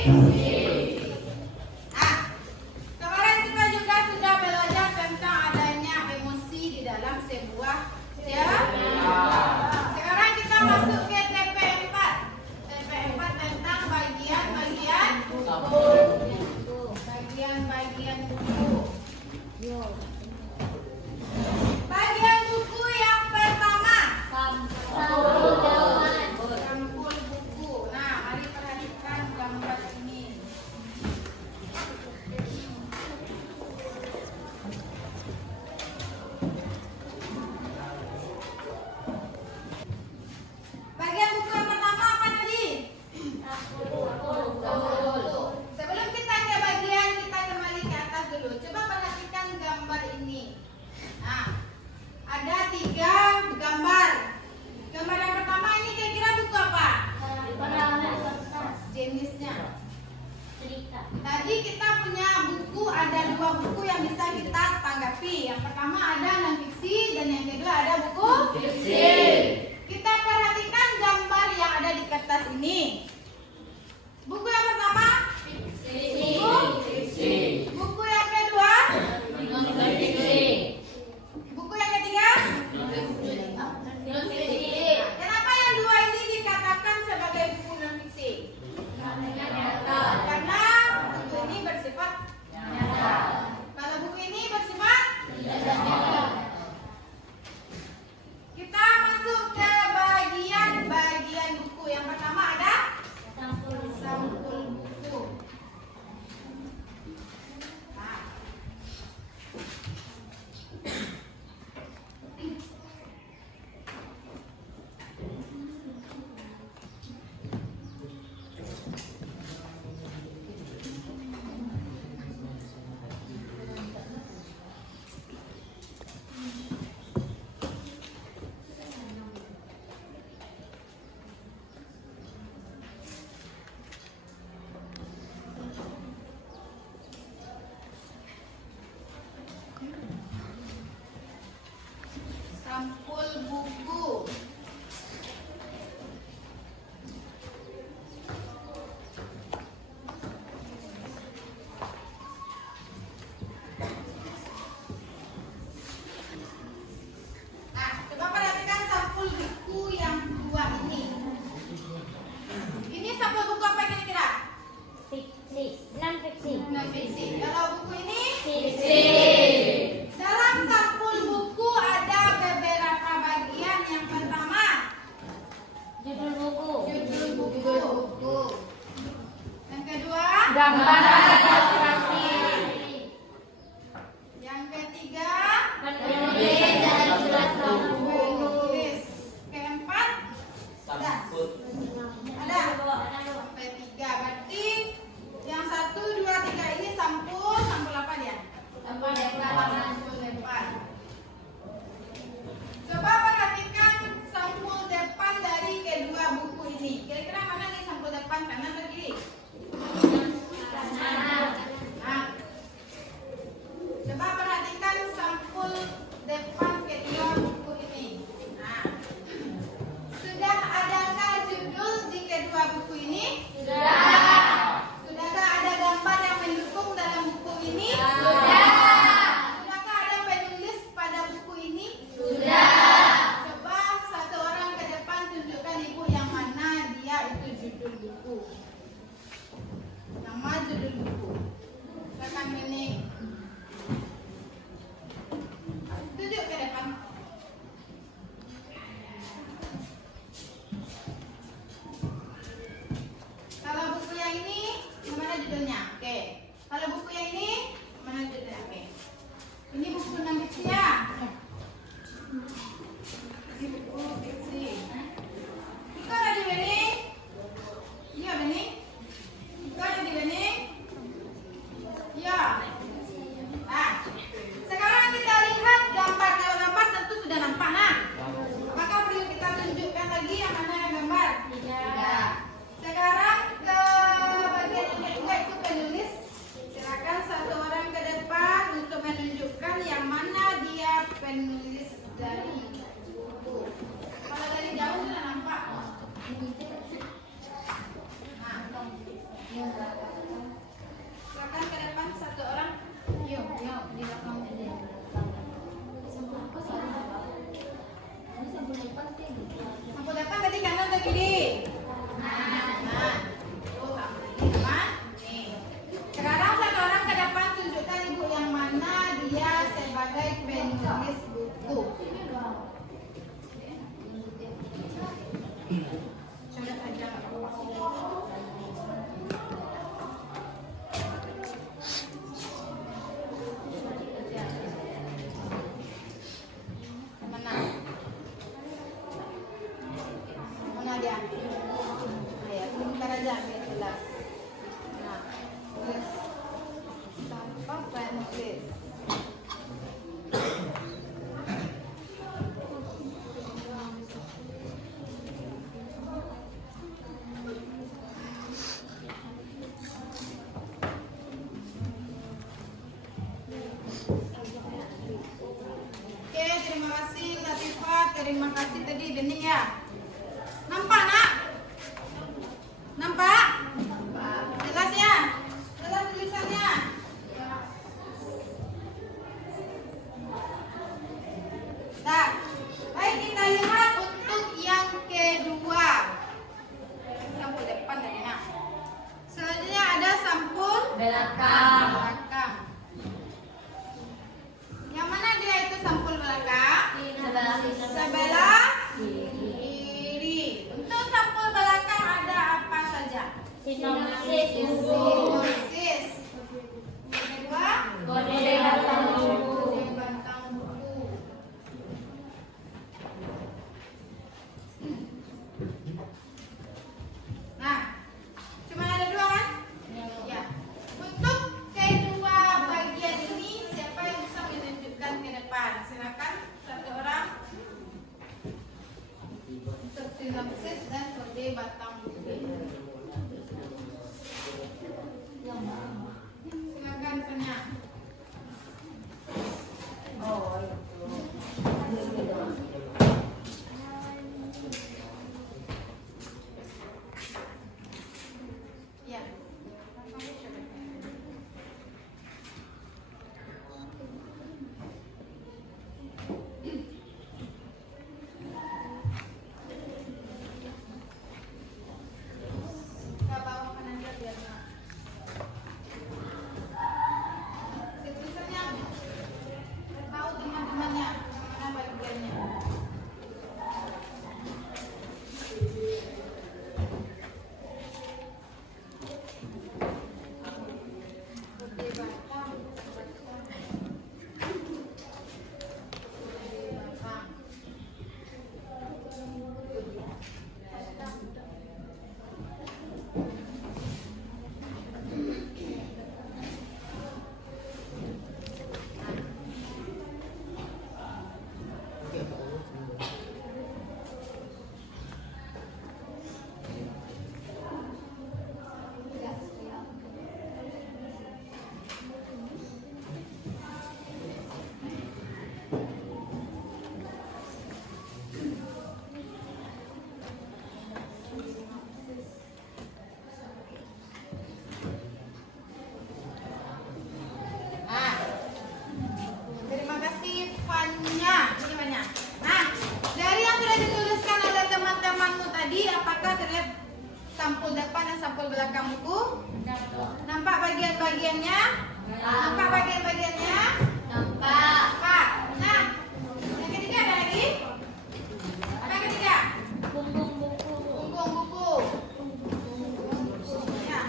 Nah, kemarin kita juga sudah belajar tentang adanya emosi di dalam sebuah cerita. Sekarang kita masuk ke TP4. TP4 tentang bagian-bagian buku. Bagian-bagian buku. Bagian buku yang pertama, sampul buku. Nah, mari perhatikan gambar ini. Bagian buku yang pertama apa tadi? Sampul. Sebelum kita ke bagian, kita kembali ke atas dulu. Coba perhatikan gambar ini. Nah, ada 3 gambar. Gambar yang pertama ini kira-kira buku apa? Jenisnya. Tadi kita punya buku, ada 2 buku yang bisa kita tanggapi. Yang pertama ada non fiksi dan yang kedua ada buku fiksi. Kita perhatikan gambar yang ada di kertas ini. Buku yang pertama buku fiksi. Buku yang kedua non fiksi. Buku yang ketiga non fiksi. Kenapa yang 2 ini dikatakan sebagai buku non fiksi? Karena buku ini bersifat nyata. Kalau buku ini bersifat tidak. Kita masuk ke bagian buku. Yang pertama ada sampul buku. Nah. Sampul buku. Nah, coba perhatikan sampul buku yang 2 ini. Ini sampul buku apa kira-kira? Non fiksi. Kalau buku ini Fiksi. dalam sampul buku ada beberapa bagian. Yang pertama, Judul buku. judul buku. Yang kedua, Gambar ilustrasi. yang ketiga, Penulis dan surat buku. penulis. Keempat, ada. Sampai 3. Berarti yang 1, 2, 3 ini sampul apa dia? Sampul depan. Coba perhatikan sampul depan dari kedua buku ini. Kira-kira mana nih sampul depan, kanan atau kiri? Kanan. Oke, terima kasih Latifah, terima kasih tadi Bening ya. Nampak nak? Nampak? Jelas ya? Jelas tulisannya? Nah, baik kita lihat untuk yang kedua. Sampul depan tadi nak. Selanjutnya ada sampul Belakang. belakang. Yang mana dia itu sampul belakang? Sebelah kiri. Untuk sampul belakang ada apa saja? Sinopsis buku. Sinopsis. Yang kedua, Kode batang buku. kode batang buku. Nah, cuma ada dua kan? Ya. Untuk kedua bagian ini siapa yang bisa menunjukkan ke depan? Silakan satu orang. Untuk sinopsis dan kode batang buku. Silakan Sonia. Ya. Kita bawakan aja biar nak. Tulisannya tahu teman-temannya mana bagiannya. Kode batang, Nah, terima kasih Fanya. Ini Fanya. Nah, dari yang sudah dituliskan oleh teman-temanmu tadi, apakah terlihat sampul depan dan sampul belakang buku? Nampak bagian-bagiannya? Nampak bagian-bagiannya? Nampak. Nah, yang ketiga ada lagi? Apa yang ketiga? Punggung buku. Punggung buku. Ya.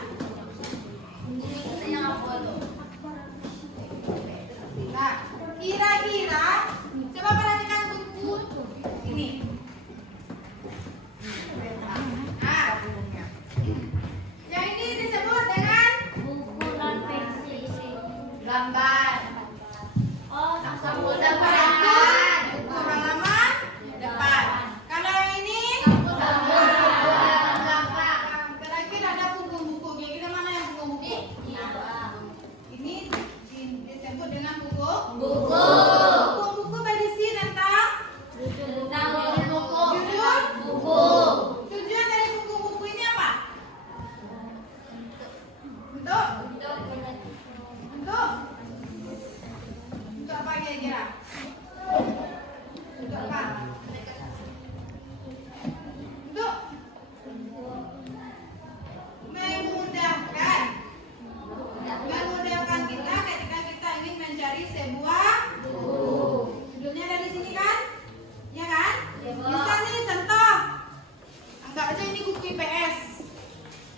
Nah, kira-kira coba perhatikan buku ini. Nah, yang ini disebut dengan Buku non fiksi. gambar. Oh, sampul Depan. depan. Buku halaman depan. Kalau yang ini Sampul belakang. Terakhir ada punggung buku. Kira-kira mana yang punggung buku? Ini disebut dengan buku. Buku. Buku berisi tentang Tentang buku. judul. Buku. Tujuan dari buku-buku ini apa? Untuk apa kira-kira? Untuk apa? Untuk memudahkan kita ketika kita ingin mencari sebuah judulnya dari sini kan? Ya kan? Misal nih contoh, anggap aja ini buku IPS,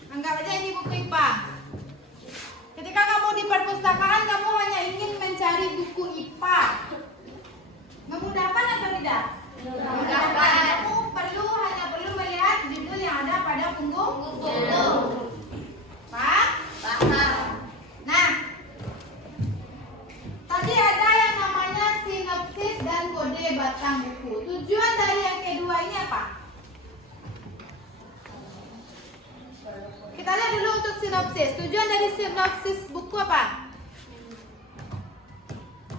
anggap aja ini buku IPA. Ketika kamu di perpustakaan, kamu hanya ingin mencari buku IPA. Memudahkan atau tidak? Memudahkan. Kamu hanya perlu melihat judul yang ada pada punggung buku. Pak? Nah, tadi ada yang namanya sinopsis dan kode batang buku. Tujuan dari yang kedua ini apa? Kita lihat dulu untuk sinopsis. Tujuan dari sinopsis buku apa?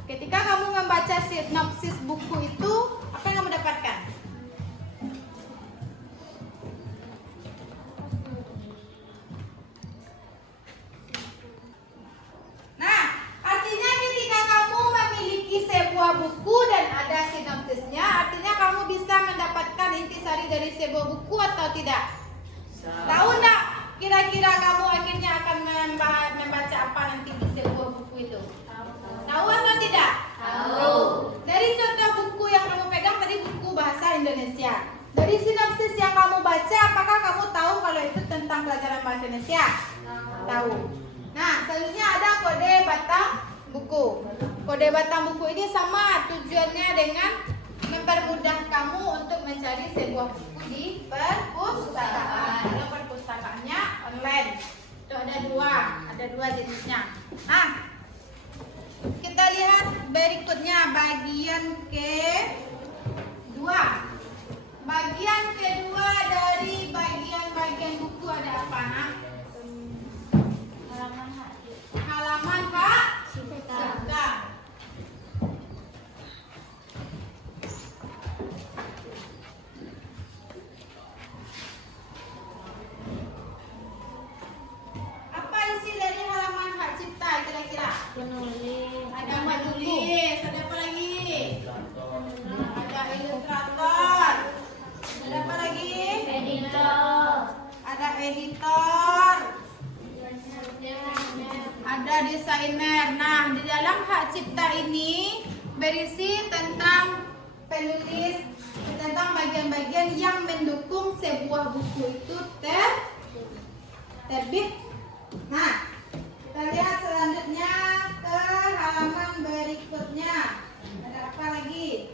Ketika kamu membaca sinopsis buku itu, apa yang kamu dapatkan? Nah, artinya ketika kamu memiliki sebuah buku dan ada sinopsisnya, artinya kamu bisa mendapatkan intisari dari sebuah buku atau tidak? Tahu enggak? Kira-kira kamu akhirnya akan membaca apa nanti di sebuah buku itu? Tahu atau tidak? Tahu. Dari contoh buku yang kamu pegang tadi buku bahasa Indonesia. Dari sinopsis yang kamu baca, apakah kamu tahu kalau itu tentang pelajaran bahasa Indonesia? Tahu. Nah, selanjutnya ada kode batang buku. Kode batang buku ini sama tujuannya dengan mempermudah kamu untuk mencari sebuah buku di perpustakaan. Kalau perpustakaannya online. Itu ada dua jenisnya. Nah, kita lihat berikutnya bagian kedua. Bagian kedua dari bagian buku ada apa, Nak? Halaman Kak Cipta. Apa isi dari halaman Hak Cipta kira-kira? Penulis. Ada penulis, ada apa lagi? Ada ilustrator. Ada apa lagi? Editor. Ada editor. Ada desainer. Nah, di dalam Hak Cipta ini berisi tentang penulis, tentang bagian-bagian yang mendukung sebuah buku itu terbit. Nah, kita lihat selanjutnya ke halaman berikutnya. Ada apa lagi?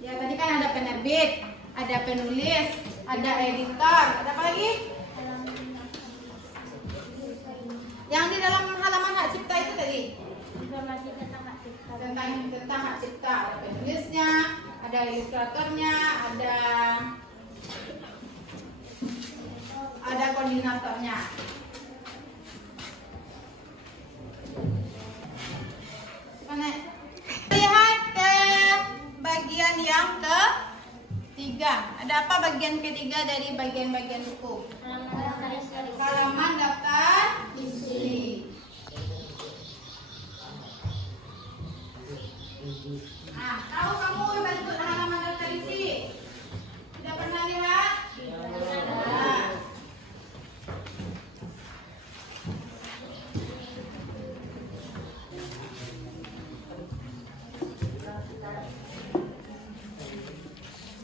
Ya, tadi kan ada penerbit, ada penulis, ada editor, ada apa lagi? Yang di dalam halaman Hak Cipta itu tadi Informasi tentang hak cipta. tentang Hak Cipta, ada penulisnya, ada ilustratornya, ada koordinatornya. Lihat ke bagian yang ketiga. Ada apa bagian ketiga dari bagian-bagian buku? Halaman daftar isi. Nah, tahu kamu bentuk halaman daftar isi? Sudah pernah lihat? Nah.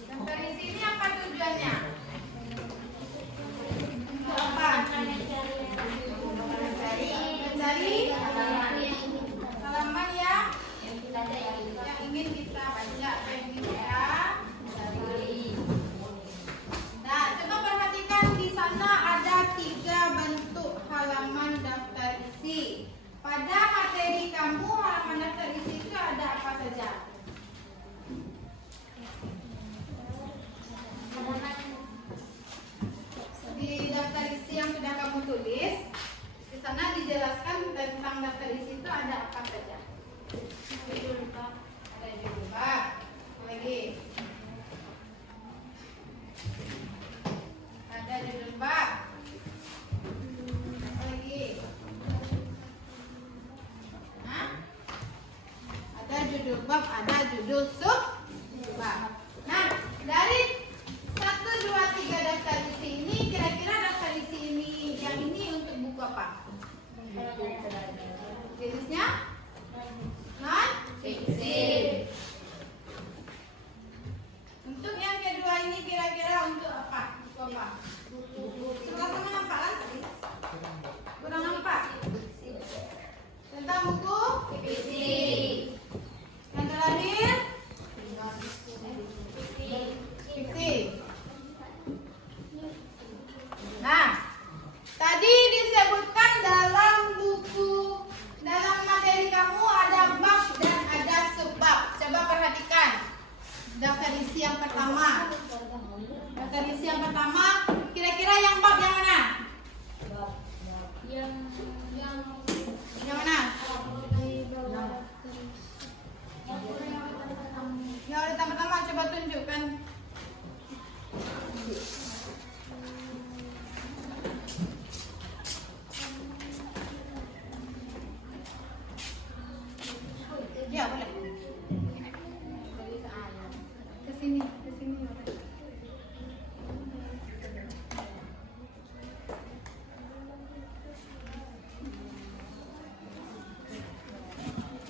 Daftar isi ini apa tujuannya? Untuk apa? Mencari halaman yang ingin kita baca, yang ingin kita cari. Nah, coba perhatikan di sana ada 3 bentuk halaman daftar isi. Pada materi kamu halaman daftar isi itu ada apa saja? Di daftar isi yang sudah kamu tulis, di sana dijelaskan tentang daftar isi itu ada apa saja. Ada judul bab, apa lagi? Ada judul bab, apa lagi? Hah? Ada judul bab, ada judul sub bab. Nah, dari 1, 2, 3 daftar isi ini, kira-kira daftar isi ini yang ini untuk buku apa? Jenisnya? Non fiksi. Untuk yang kedua ini kira-kira untuk apa? Buku apa? Sama-sama nampak kan? Kurang nampak? Tentang buku fiksi. Yang terakhir? Fiksi. Nah, tadi disebutkan dalam buku, dalam materi kamu ada bab dan ada subbab. Coba perhatikan daftar isi yang pertama. Daftar isi yang pertama, kira-kira yang bab yang mana? Yang mana? Yang udah pertama coba tunjukkan. Ya boleh. Ke sini, ke sini.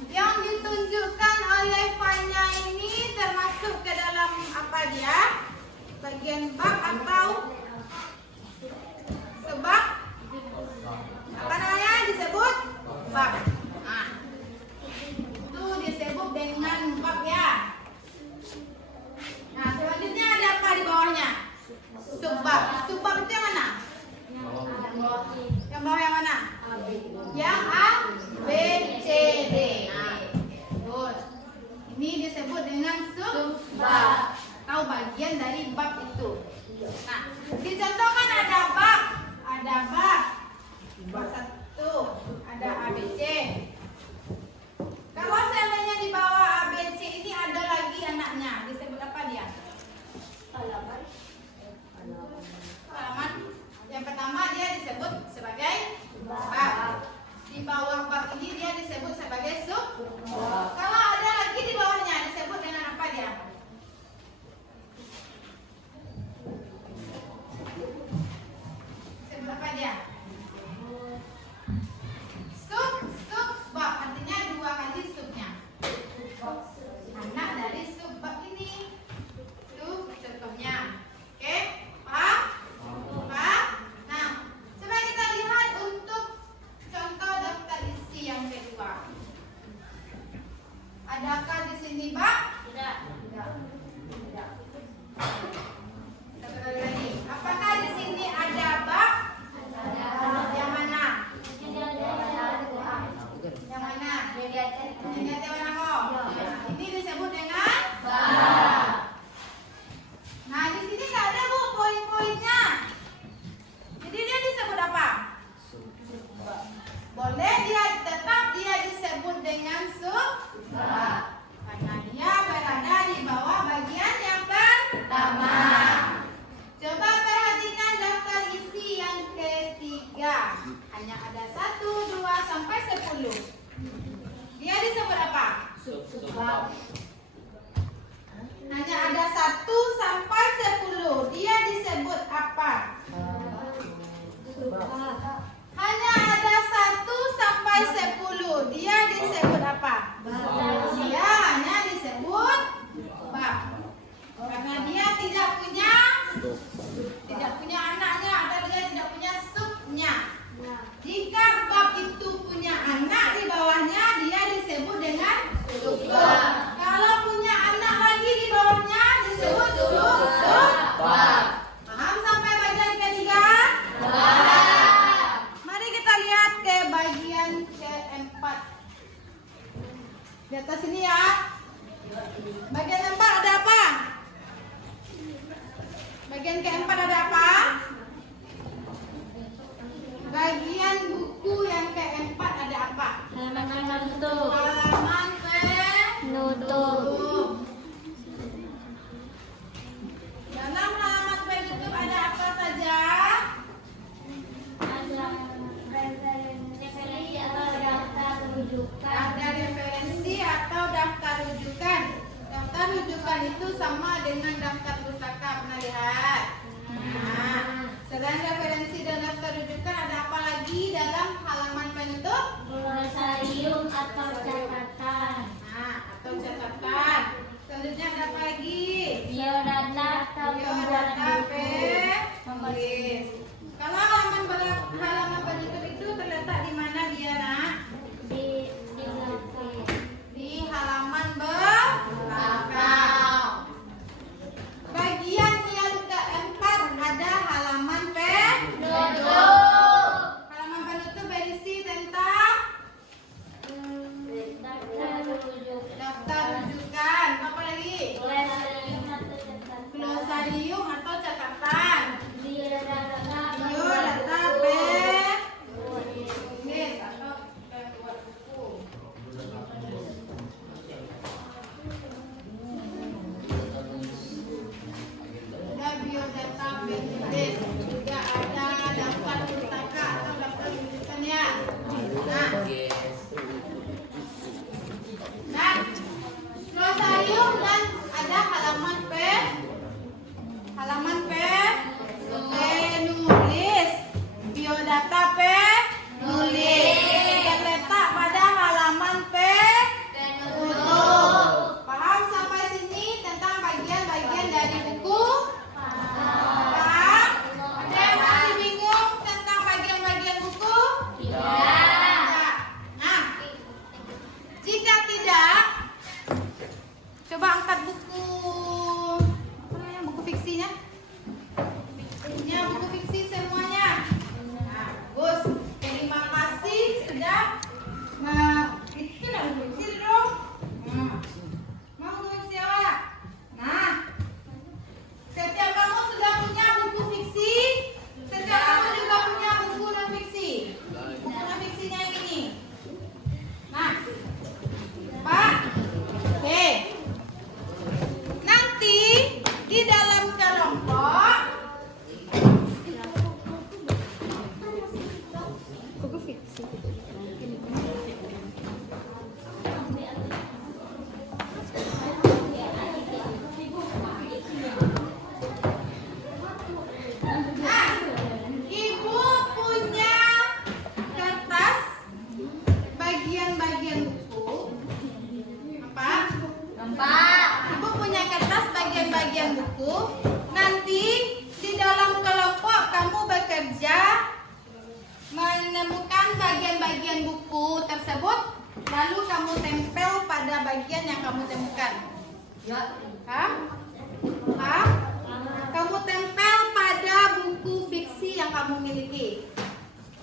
Yang ditunjukkan oleh Fanya ini termasuk ke dalam apa dia? Bagian bab atau sebab? Apa namanya disebut? Bab. Nah, itu disebut dengan bab ya. Nah, selanjutnya ada apa di bawahnya? Subbab. Subbab itu yang mana? Yang bawah yang mana? Yang A, B, C, D. Nah, betul. Ini disebut dengan subbab. Tahu bagian dari bab itu. Nah, dicontohkan ada bab. Ada bab. Bab 1. Ada A, B, C. Kalau seandainya di bawah A, B, C ini ada lagi anaknya. Disebut apa dia? Halaman. Yang pertama dia disebut sebagai bab. Di bawah bab ini dia disebut sebagai subbab. Kalau ada lagi di bawahnya disebut dengan apa dia? Disebut apa dia? Subbab. Artinya dua kali subnya. Anak dari subbab ini. Itu contohnya. Oke? Paham? Paham? Nah, coba kita lihat untuk contoh daftar isi yang kedua. Adakah di sini bab? Tidak. Tidak. Satu kali lagi. Apakah di sini ada bab? Ada. Yang mana? Yang mana? Yang di atas mana kok? Ini disebut dengan bab. Nah, di sini nggak ada bu poin-poinnya. Jadi dia disebut apa? Boleh dia tetap dia disebut dengan subbab karena dia berada di bawah bagian yang pertama. Coba perhatikan daftar isi yang ketiga. Hanya ada 1, 2 sampai 10. Dia disebut apa? Subbab. Hanya ada 1 sampai 10. Dia disebut apa? Hanya ada 1 sampai 10. Dia disebut apa? Dia hanya disebut bab. Karena dia tidak punya anaknya atau dia tidak punya subnya. Jika bab itu punya anak di bawahnya, dia disebut dengan subbab. Kalau punya anak lagi di bawahnya disebut subbab. Paham sampai bagian ketiga? Mari kita lihat ke bagian keempat. Di atas ini ya. Bagian keempat ada apa? Bagian keempat ada apa? Bagian buku yang keempat ada apa? Halaman penutup. Halaman penutup. Dalam halaman penutup ada apa saja? Ada referensi atau daftar rujukan. Ada referensi atau daftar rujukan. Daftar rujukan itu sama dengan daftar pustaka. Pernah lihat? Nah, juga ada daftar pustaka atau daftar rujukan ya. Nah, glosarium dan ada halaman penulis, biodata penulis, terletak pada halaman penutup. Paham sampai sini tentang bagian-bagian dari buku? Paham? Ada yang masih bingung tentang bagian-bagian buku? Tidak. Nah, jika tidak, coba angkat buku, apa namanya, buku fiksinya. Ini buku fiksi semuanya. Nah, bagus. Terima kasih sudah itu lah buku fiksi dong. Mau buku fiksi apa? Nah, setiap kamu sudah punya buku fiksi, setiap kamu juga punya buku non fiksi. Buku non fiksinya yang ini. Nah, Pak. Oke. Nanti di dalam kelompok buku fiksi. Nah, Ibu punya kertas bagian-bagian buku. Apa? Ibu punya kertas bagian-bagian buku. Nanti di dalam kelompok kamu bekerja menemukan bagian-bagian buku tersebut, lalu kamu tempel pada bagian yang kamu temukan. Paham? Paham? Kamu tempel pada buku fiksi yang kamu miliki.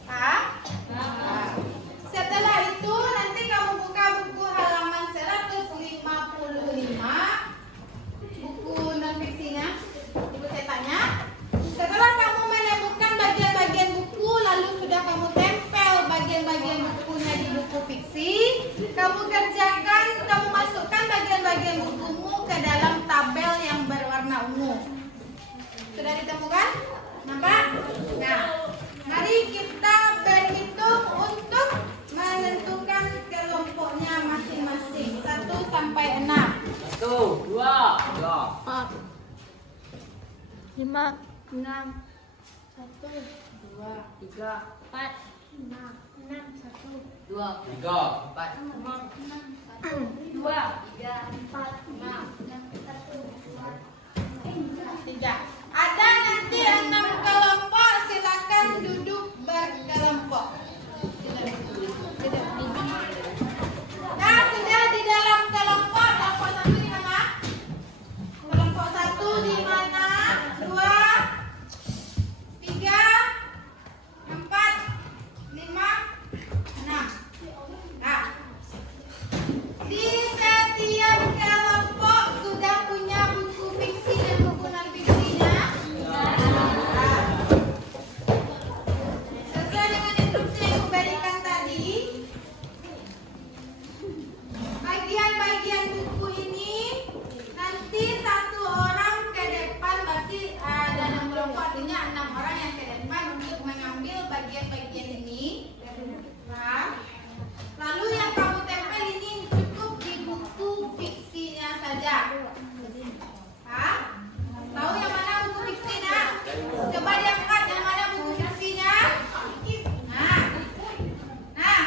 Paham? Paham. Setelah itu nanti kamu buka buku halaman 155, buku non fiksinya, ibu cetaknya. Setelah kamu menemukan bagian-bagian buku, lalu sudah kamu tempel bagian-bagian bukunya di buku fiksi, kamu kerjakan, kamu masukkan bagian-bagian bukumu ke dalam tabel yang berwarna ungu. Sudah ditemukan? Nampak? Nah, mari kita berhitung untuk menentukan kelompoknya masing-masing. 1 sampai 6. 1, 2, 4, 5, 6, 1, 3, 4, 5, 6, 1, 2, 3, 4, 2, 3, 4, 5, 3. Ada nanti 6 kelompok, silakan duduk berkelompok. Nah, sudah di dalam kelompok, kelompok 1 di mana? Kelompok 1 di mana? 2, 3, 4, 5, 6. Nah, di setiap kelompok sudah punya buku fiksi dan buku non fiksinya. Sesuai dengan instruksi yang aku berikan tadi, bagian-bagian buku ini nanti 1 orang ke depan, berarti dalam kelompok artinya 6 orang yang ke depan untuk mengambil bagian-bagian ini. Paham? Lalu yang kamu tempel ini cukup di buku fiksinya saja. Hah? Tahu yang mana buku fiksinya? Coba diangkat yang mana buku fiksinya. Nah,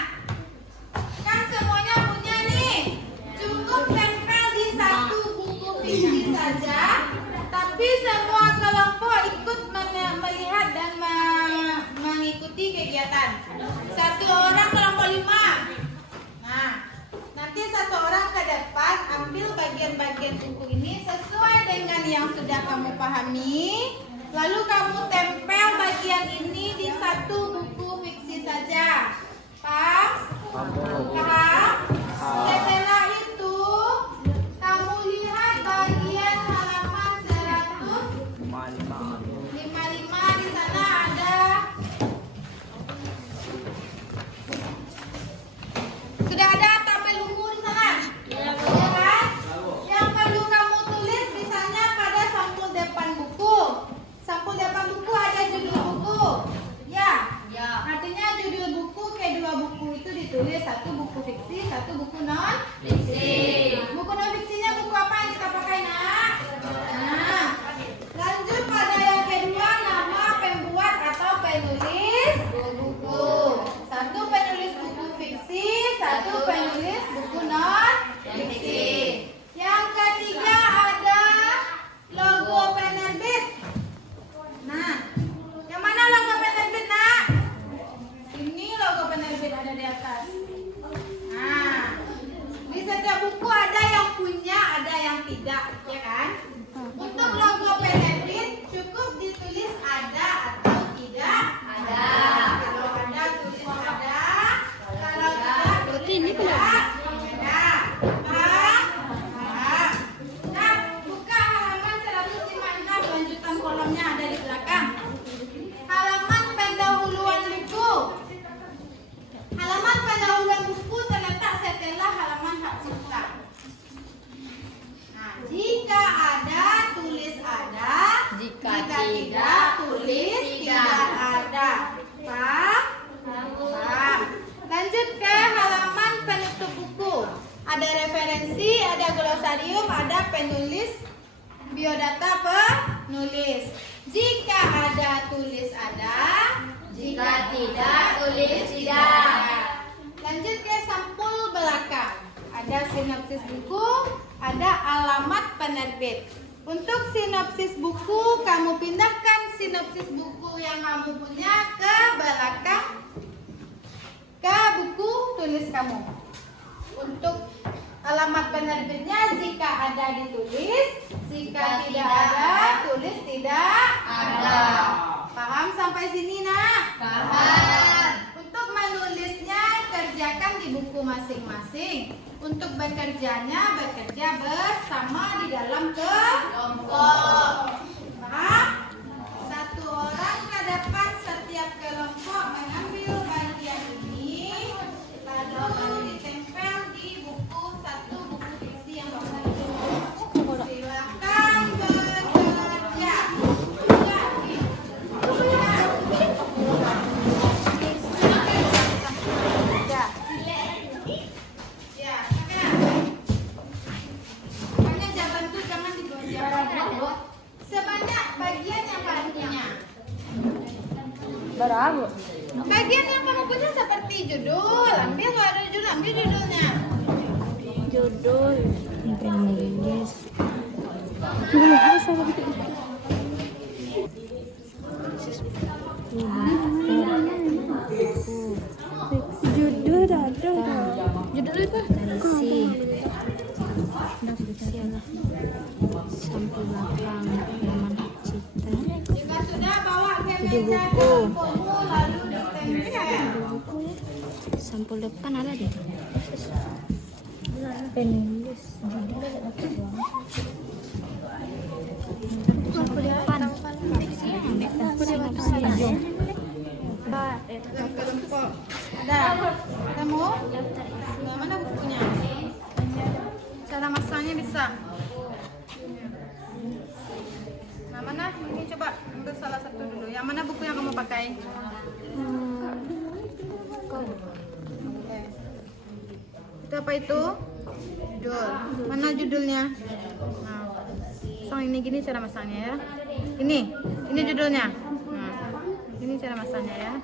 kan semuanya punya nih. Cukup tempel di 1 buku fiksi saja. Tapi semua kelompok ikut melihat dan mengikuti kegiatan. 1 orang kelompok 5. Nah, nanti 1 orang ke depan ambil bagian-bagian buku ini sesuai dengan yang sudah kamu pahami. Lalu kamu tempel bagian ini di 1 buku fiksi saja. Paham? Paham? Setelah itu kamu lihat bagian halaman 155. Di sana ada. Sudah ada tabel ungu di sana? Ya kan? Yang perlu kamu tulis misalnya pada sampul depan buku. Sampul depan buku ada ditulis satu buku fiksi, satu buku non fiksi. Buku non fiksinya buku apa yang kita pakai, Nak? Nah, lanjut pada yang kedua, nama pembuat atau penulis buku. Satu penulis buku fiksi, satu penulis buku non fiksi. Yang ketiga ada logo penerbit. Nah, yang mana logo penerbit, Nak? Ini logo penerbit ada di atas. Nah, di setiap buku ada yang punya, ada yang tidak, ya kan? Untuk logo penerbit cukup ditulis ada atau tidak ada. Kalau ada tulis ada, kalau tidak tulis tidak ada. Paham? Paham. Nah, buka halaman 156, lanjutan kolomnya ada di belakang. Halaman pendahuluan buku. Halaman pendahuluan buku terletak setelah halaman hak cipta. Nah, jika ada tulis ada, jika tidak tulis tidak ada. Paham? Paham. Lanjut ke halaman penutup buku. Ada referensi, ada glosarium, ada penulis, biodata penulis. Jika ada tulis ada, jika tidak tulis tidak. Lanjut ke sampul belakang. Ada sinopsis buku, ada alamat penerbit. Untuk sinopsis buku, kamu pindahkan sinopsis buku yang kamu punya ke belakang ke buku tulis kamu. Untuk alamat penerbitnya, jika ada ditulis, jika tidak ada tulis tidak ada. Paham sampai sini, Nak? Paham. Untuk menulisnya kerjakan di buku masing-masing. Untuk bekerjanya bekerja bersama di dalam kelompok. Paham? Satu orang ke depan, setiap kelompok mengambil bagian ini, lalu ditempel di buku satu buku fiksi yang bapak itu. Silakan bekerja. Sebanyak bagian yang kamu punya. Berapa? Bagian yang kamu punya seperti judul. Ambil, kalau ada judul, ambil judulnya. Judul. Penulis. Judul ada. Judul itu? Isi. Sampul belakang halaman hak cipta. Jika sudah, bawa ke Judul meja buku. kelompokmu lalu ditempel. Sampul depan ada deh. Penulis. Sampul depan. Kelompok. Ada. Kamu? Nah, mana bukunya? Cara masangnya bisa. Nah, mana? Ini coba ambil salah satu dulu. Yang mana buku yang kamu pakai? Oke. Itu apa itu? Judul. Mana judulnya? Nah, masang ini gini cara masangnya ya. Ini judulnya. Nah, ini cara masangnya ya.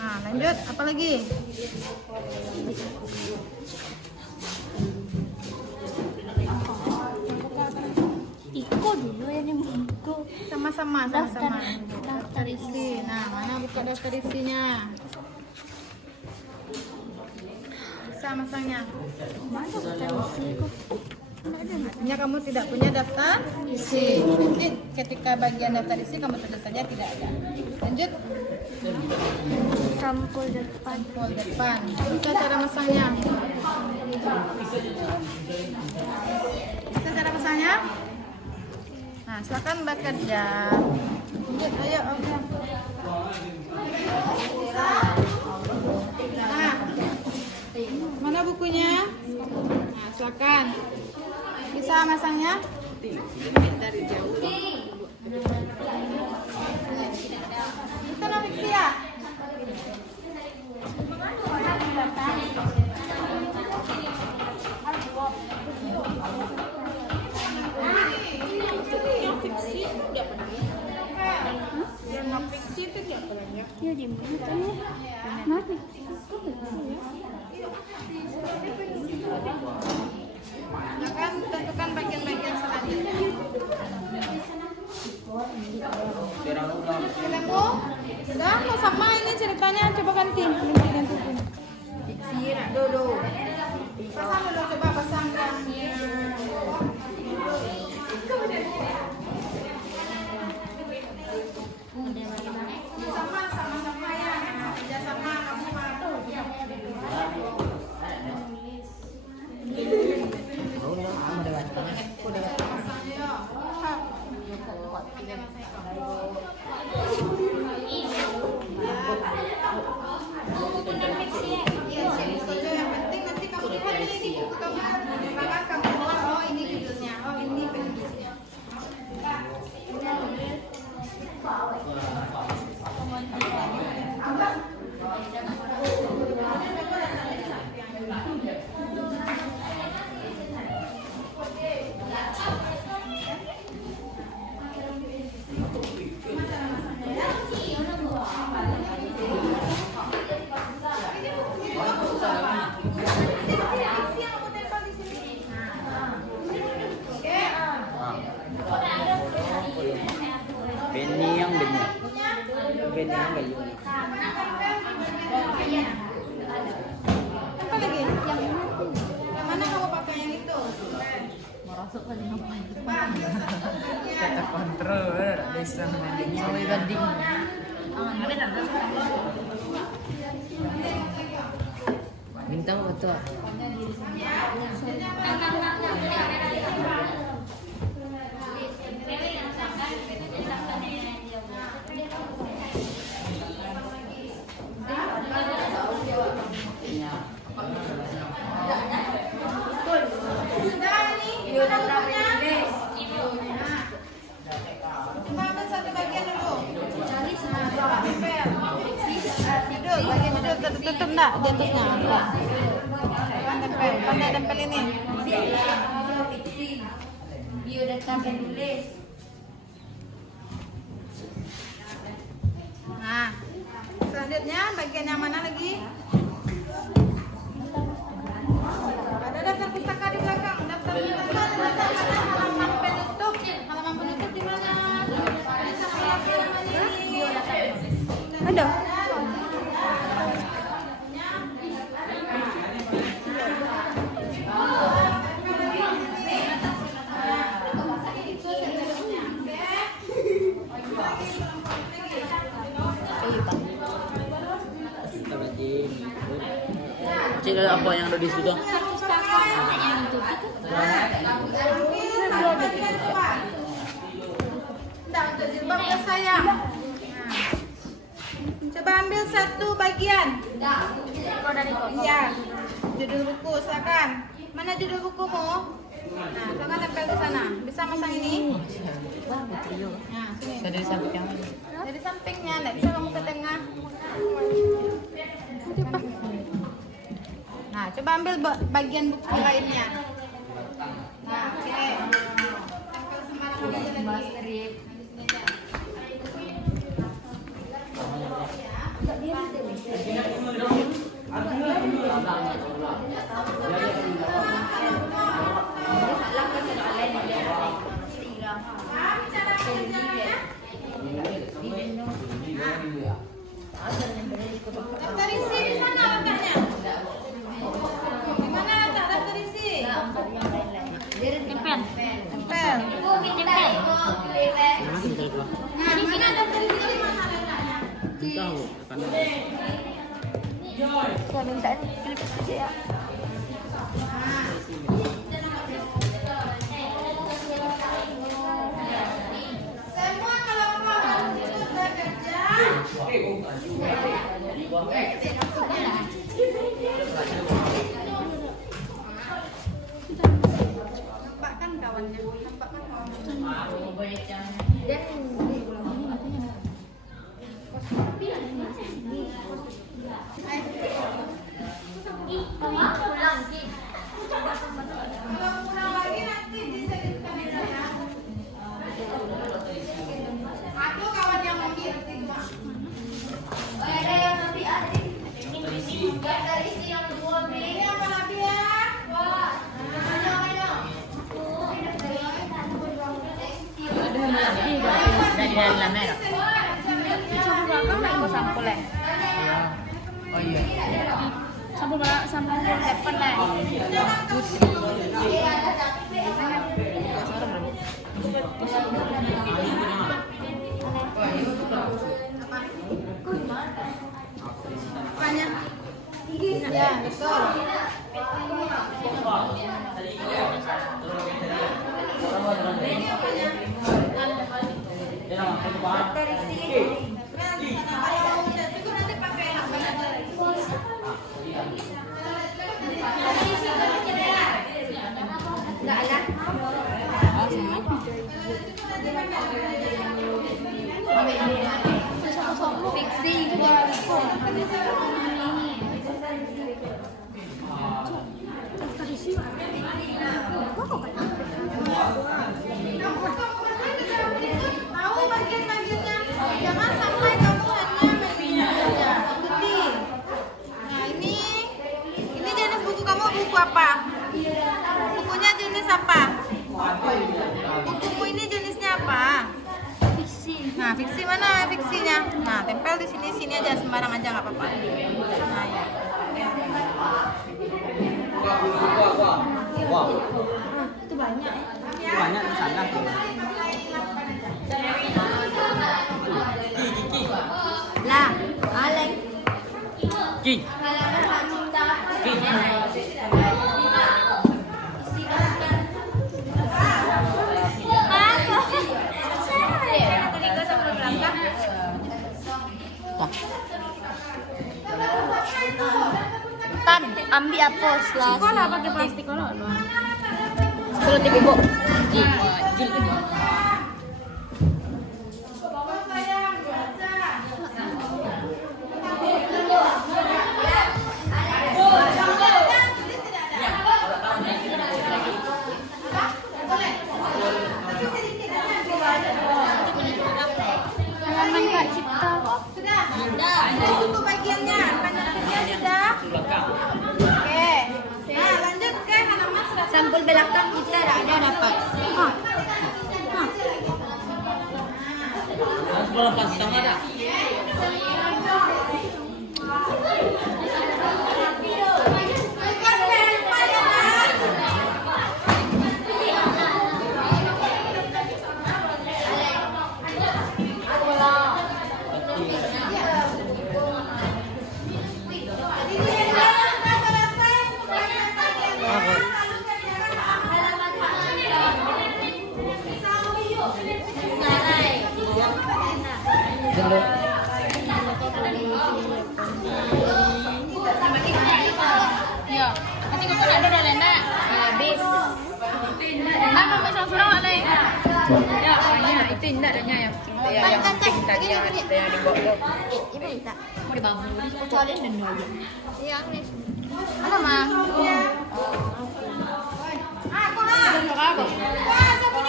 Nah, lanjut. Apa lagi? Iko dulu ya nih buku. Sama-sama. Daftar Isi. Nah, mana buka daftar isinya? Bisa masangnya. Mana daftar isi kok? Artinya kamu tidak punya daftar isi. Nanti ketika bagian daftar isi kamu tulis saja tidak ada. Lanjut. Sampul depan. Sampul depan. Bisa cara masangnya? Bisa cara masangnya? Nah, silakan bekerja. Lanjut, ayo, oke. Nah, mana bukunya? Nah, silakan. Bisa masangnya? Dari jauh. Itu no fiksi ya? Ya di mana tuh ya? Mati. Nah kan tentukan bagian-bagian selanjutnya. Ketemu? Udah, kok sama ini ceritanya, coba ganti. Fiksi, Dodo. Pasang dulu, coba pasang yang sama-sama ya. Kerjasama kamu Benny yang kayu. apa lagi? Yang mana kamu pakai yang itu? Coba ambil satu bagian. Kontrol, bisa menandingnya lebih banding. Minta betul. Sudah ini, mana bukunya? Coba ambil satu bagian dulu. Coba tempel. Judul, bagian judul tertutup enggak di atasnya? Enggak. Coba tempel, pandai tempel ini. Biodata penulis. Nah, selanjutnya bagian yang mana lagi? Ada daftar pustaka di belakang. Daftar pustaka di belakang ada halaman penutup. Halaman penutup di mana? Bisa halaman ini. Ada. Cik, apa yang ada di situ? Untuk jilbab ya sayang. Coba ambil satu bagian. Iya. Judul buku, silakan. Mana judul bukumu? Nah, silakan tempel di sana. Bisa masang ini? Nah, sini. Dari samping yang mana? Dari sampingnya, nggak bisa kamu ke tengah. Nah, coba ambil bagian buku lainnya. Nah, oke. Tempel sembarangan aja lagi. Daftar isi di sana letaknya. Di mana letak daftar isi? Tempel. Tempel. Nah, mana daftar isi di mana letaknya? Tahu, karena Saya minta klip aja ya. Semua kalau mau itu bekerja. Nampak kan kawannya? Nampak kan kawannya? Kalau kurang lagi nanti diselipkan aja ya. Aku kawan yang mau ngerti dua. Ini apa lagi ya? Dari dalam merah. Aku sampul ya. Oh iya. Sampul depan lah. Apanya? Ya, betul. Kalau udah cukup nanti pakai apa? Enggak ada. Fiksi itu Tahu bagian-bagiannya. Jangan sampai kamu hanya mainnya saja. Ikutin. Nah, ini jenis buku kamu buku apa? Bukunya jenis apa? Bukumu ini jenisnya apa? fiksi. Nah, fiksi mana fiksinya? Nah, tempel di sini aja, sembarang aja nggak apa-apa. Nah, ya. Itu banyak ya. Banyak di sana. Lah, aleng. Ki. Ki. Tan, ambil apa setelah Sekolah pakai plastik kalau Kalau TV bu. halaman Kak Cipta. Sudah. Itu bagiannya. Penyakitnya sudah. Oke. Nah, lanjut ke halaman 100. Sampul belakang kita ada dapat. Sekolah pasang ada. Ya, nanti kau ada dah lena. Habis. Apa macam surau ada? Ya, banyak. Itu indah adanya yang pink tadi yang dibawa. Ibu minta. Mau dibangun. Kecuali dan dulu. Iya, nih. Apa mah? Aku lah.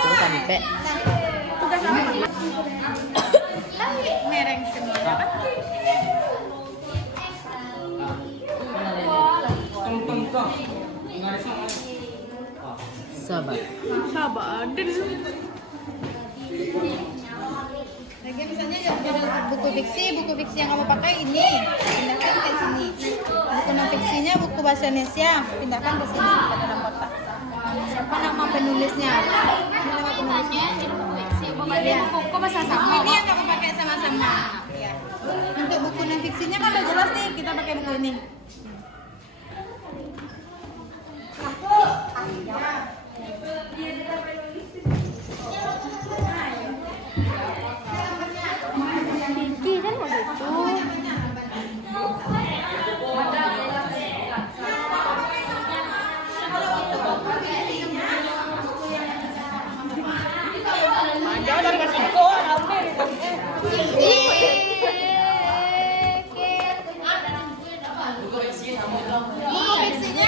Terus sampai. Tugas apa? Mereng semuanya kan? Sabar. Sabar. Lagi misalnya judul buku fiksi yang kamu pakai ini, pindahkan ke sini. Buku non fiksinya buku bahasa Indonesia, pindahkan ke sini ke dalam kotak. Siapa nama penulisnya? Ini nama penulisnya. Iya. Kok bahasa sama? Ini yang kamu pakai sama-sama. Ya. Untuk buku non fiksinya kan udah jelas nih, kita pakai buku ini. Tinggi kan waktu itu. Buku fiksinya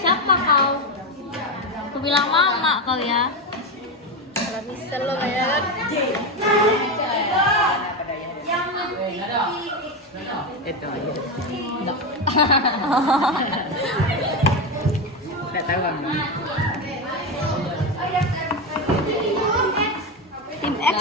Siapa kau? Aku bilang mama kau ya. Kalau bisa lo ya. Itu aja. Nggak tahu bang. Tim X.